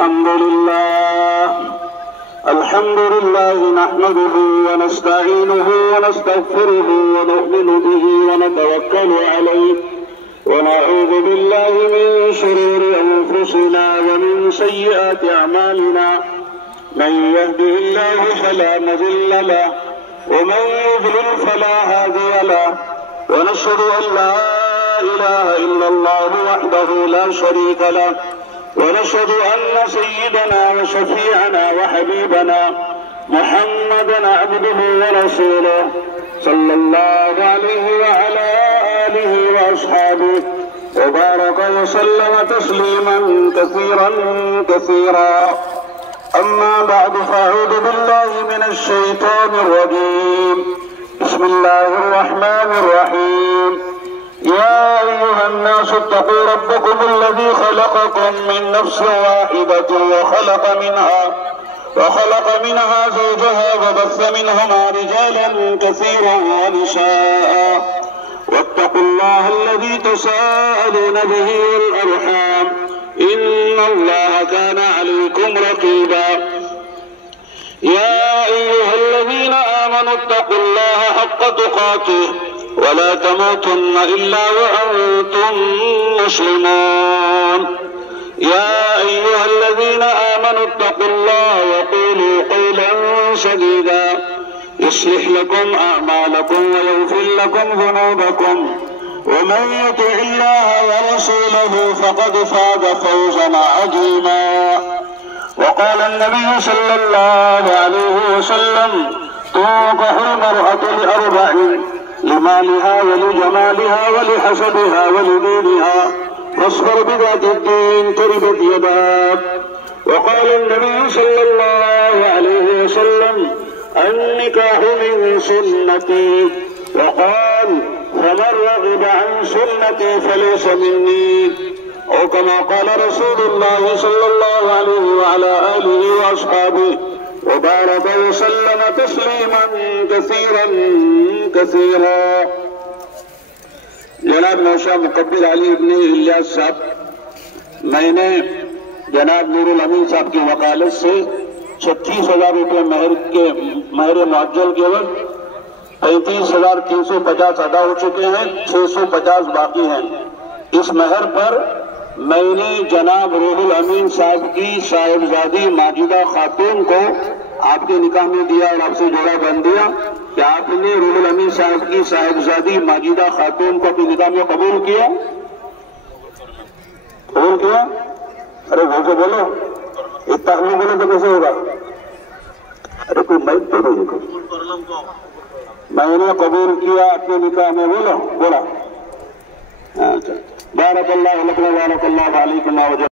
الحمد لله نحمده ونستعينه ونستغفره ونؤمن به ونتوكل عليه ونعوذ بالله من شرور أنفسنا ومن سيئات أعمالنا. من يهده الله فلا مضل له ومن يضلل فلا هادي له، ونشهد أن لا إله إلا الله وحده لا شريك له، ونشهد أن سيدنا وشفيعنا وحبيبنا محمدا عبده ورسوله صلى الله عليه وعلى آله وأصحابه وبارك وسلم تسليما كثيرا. أما بعد، فأعوذ بالله من الشيطان الرجيم. بسم الله الرحمن الرحيم. يا أيها الناس اتقوا ربكم الذي خلقكم من نفس واحدة وخلق منها زوجها وبث منهما رجالا كثيرا ونساء، واتقوا الله الذي تساءلون به والأرحام إن الله كان عليكم رقيبا. يا أيها الذين آمنوا اتقوا الله حق تقاته ولا تموتن إلا وأنتم مسلمون. يا أيها الذين آمنوا اتقوا الله وقولوا قولا سديدا يصلح لكم أعمالكم ويغفر لكم ذنوبكم، ومن يطع الله ورسوله فقد فاز فوزا عظيما. وقال النبي صلى الله عليه وسلم: تنكح المرأة لأربع: لمالها ولجمالها ولحسبها ولدينها، فاصبر بذات الدين تربت يداك. وقال النبي صلى الله عليه وسلم: النكاح من سنتي. وقال: فمن رغب عن سنتي فليس مني، أو كما قال رسول الله صلى الله عليه وعلى آله وأصحابه وبارك وسلم تسليما كثيرا. जनाब नौशाह मुकब्बिल अली इब्ने इलियास साहब, मैंने जनाब नूरुल अमीन साहब की वकालत से 36,000 रुपये महर मुअज्जल के वक्त 35,350 अदा हो चुके हैं, 650 बाकी हैं। इस महर पर मैंने जनाब रूहुल अमीन साहब की साहिबजादी माजिदा खातून को आपके निकाह में दिया और आपसे जोड़ा बन दिया। क्या आपने रूहुल अमीन साहब की साहिबजादी माजिदा खातून को अपने निकाह में कबूल किया? अरे वो को बोलो, इतना में बोलो तो कैसे होगा? अरे कोई माइक तो नहीं। मैंने कबूल किया अपने निकाह में, बोला। बारकल्लाहु लकुम व बारकल्लाहु अलैकुम।